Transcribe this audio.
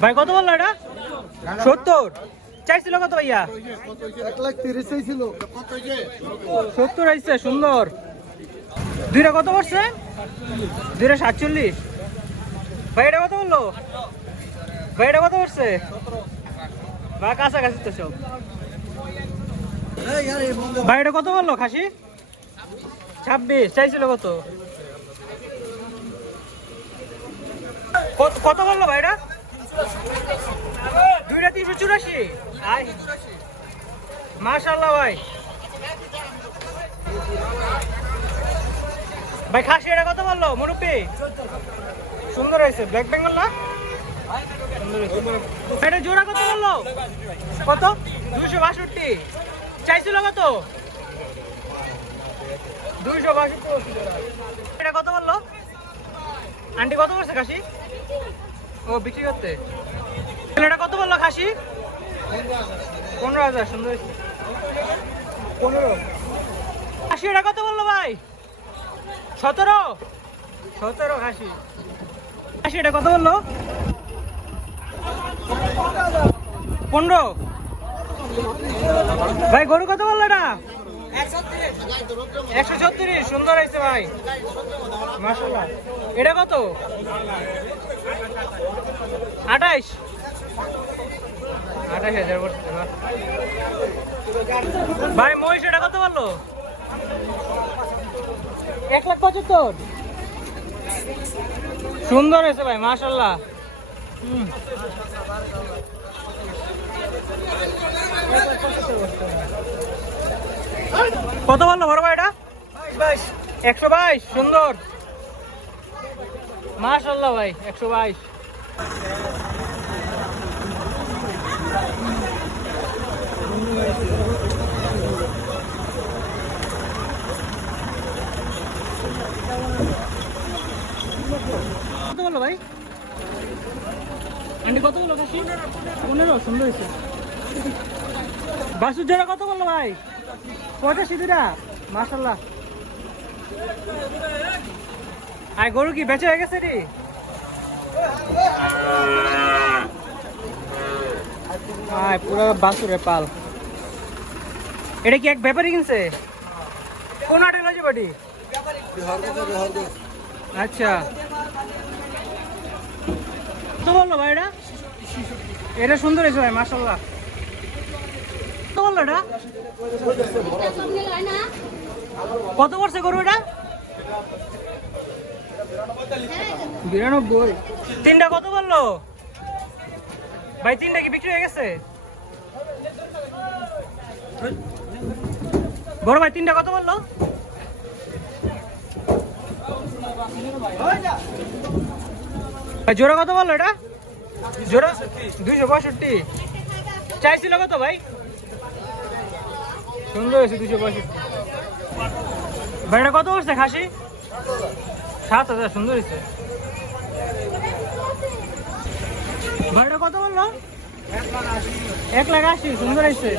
ভাই কত বললো এটা? 70 চাইছিল কত ভাইয়া? 1,30,000 চাইছিল। 70 আইছে, সুন্দর। দুইটা কত পড়ছে? 247। ভাই এটা কত বললো? ভাই এটা কত পড়ছে? বা কাছাকাছি তো সব। ভাই এটা কত বললো খাসি? 26 চাইছিল কত? কত বললো ভাই এটা? দুইটা 384। মাশাআল্লাহ ভাই। ভাই খাসি এটা কত বললো মুরব্বি? সুন্দর হয়েছে, ব্ল্যাক বেঙ্গল না? এটা জোড়া কত বললো? কত? 262 চাইছিল কত? 262। এটা কত বললো? আন্টি কত করছে খাসি? ও বিক্রি করতে। এটা কত বললো খাসি? 15,000। সুন্দর 15। খাসি এটা কত বললো ভাই? 17 খাসি। খাসি এটা কত বললো? 15। ভাই গরু কত বললো এটা? 136। সুন্দর হয়েছে ভাই, মাশাআল্লাহ। এটা কত? 28,000 পড়ছে না ভাই। মহিষ এটা কত বললো? 1,75,000। সুন্দর হয়েছে ভাই, মাশাআল্লাহ। কত বললো বড় ভাই এটা? 122। সুন্দর, মাশাআল্লাহ ভাই। 122। কত বললো ভাই? আন্টি কত বললো খাসি? 15। সুন্দর হয়েছে। বাসুর জোড়া কত বললো ভাই? 85 দুটা। মাশাআল্লাহ। আর গরু কি বেঁচে হয়ে গেছে রে? পুরো বাসুরের পাল। এটা কি এক ব্যাপারী কিনছে? কোন হাটে লজি বাড়ি? আচ্ছা, কত বললো ভাই এটা? এটা সুন্দর হয়েছে ভাই, মাশাআল্লাহ। কত বললো এটা? কত পড়ছে গরু এটা? 92। তিনটা কত বললো ভাই? তিনটা কি বিক্রি হয়ে গেছে? বড় ভাই তিনটা কত বললো? জোড়া কত বললো এটা? জোড়া 262 চাইছিল কত ভাই? সুন্দর হয়েছে, 262। ভাই এটা কত করছে খাসি? 7,000। সুন্দর হয়েছে ভাই। এটা কত বললো? 1,80,000। সুন্দর হয়েছে।